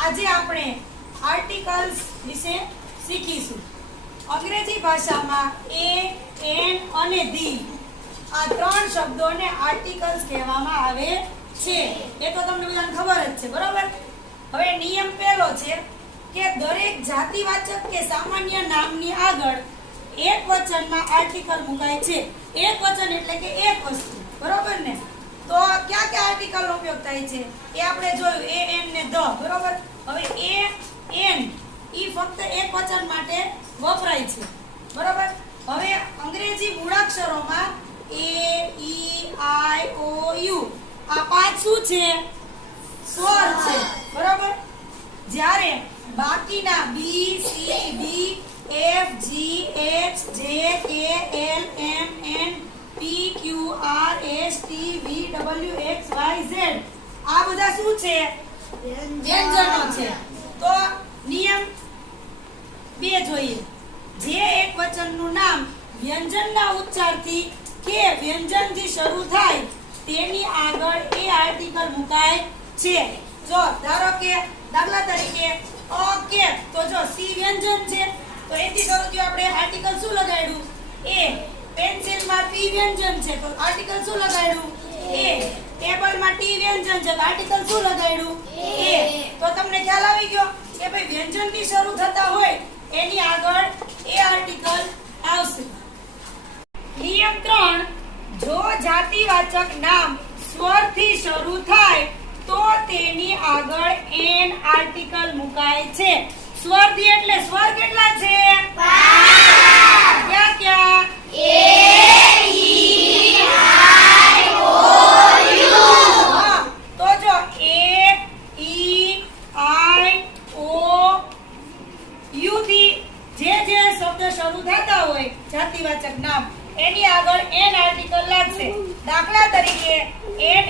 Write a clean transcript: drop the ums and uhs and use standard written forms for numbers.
આજે આપણે આર્ટિકલ્સ વિશે શીખીશું। અંગ્રેજી ભાષામાં એ, એન અને ધી આ ત્રણ શબ્દોને આર્ટિકલ્સ કહેવામાં આવે છે। એ તો તમને બધાને ખબર જ છે, બરાબર। હવે નિયમ પહેલો છે કે દરેક જાતિવાચક કે સામાન્ય નામની આગળ એક વચનમાં આર્ટિકલ મુકાય છે। એક વચન એટલે કે એક વસ્તુ, બરાબર ને? તો ક્યાં ક્યાં આર્ટિકલનો ઉપયોગ થાય છે એ આપણે જોયું, એ, એન ને ધ, બરાબર। હવે એ, એન ઈ ફક્ત એક વચન માટે વપરાય છે, બરાબર। હવે અંગ્રેજી મૂળાક્ષરોમાં એ, ઈ, આઈ, ઓ, યુ આ પાંચ શું છે? સ્વર છે, બરાબર। જ્યારે બાકીના બી, સી, ડી, એફ, જી, એચ, જે, કે, એલ, એમ, એન, પી, ક્યુ, આર, એસ, ટી, વી, ડબલ્યુ, એક્સ, વાય, ઝેડ આ બધા શું છે? વ્યંજનો છે। તો નિયમ 2 જોઈએ। જે એક વચનનું નામ વ્યંજનના ઉચ્ચારથી કે વ્યંજનથી શરૂ થાય તેની આગળ એ આર્ટિકલ મુકાય છે। જો ધારો કે દાખલા તરીકે અ કે, તો જો સી વ્યંજન છે તો એથી શરૂ થયું, આપણે આર્ટિકલ શું લગાડ્યું? એ। પેન્સિલમાં પી વ્યંજન છે તો આર્ટિકલ શું લગાડ્યું? એ। ટેબલમાં ટી વ્યંજન છે તો આર્ટિકલ શું લગાડ્યું? એ। તો તમને ખ્યાલ આવી ગયો કે ભાઈ વ્યંજનથી શરૂ થતા હોય એની આગળ એ આર્ટિકલ આવશે। નિયમ 3, જો જાતિવાચક નામ સ્વરથી શરૂ થાય તો તેની આગળ એન આર્ટિકલ મુકાય છે। સ્વરથી એટલે સ્વર કેટલા છે? 5। ક્યાં ક્યાં? એ, ઈ, આઈ, ઓ, યુ। હા, તો જો એ, ઈ, આઈ, ઓ, યુ થી જે શબ્દ શરૂ થતા હોય જાતિવાચક નામ એની આગળ એન આર્ટિકલ લાગશે। દાખલા તરીકે એન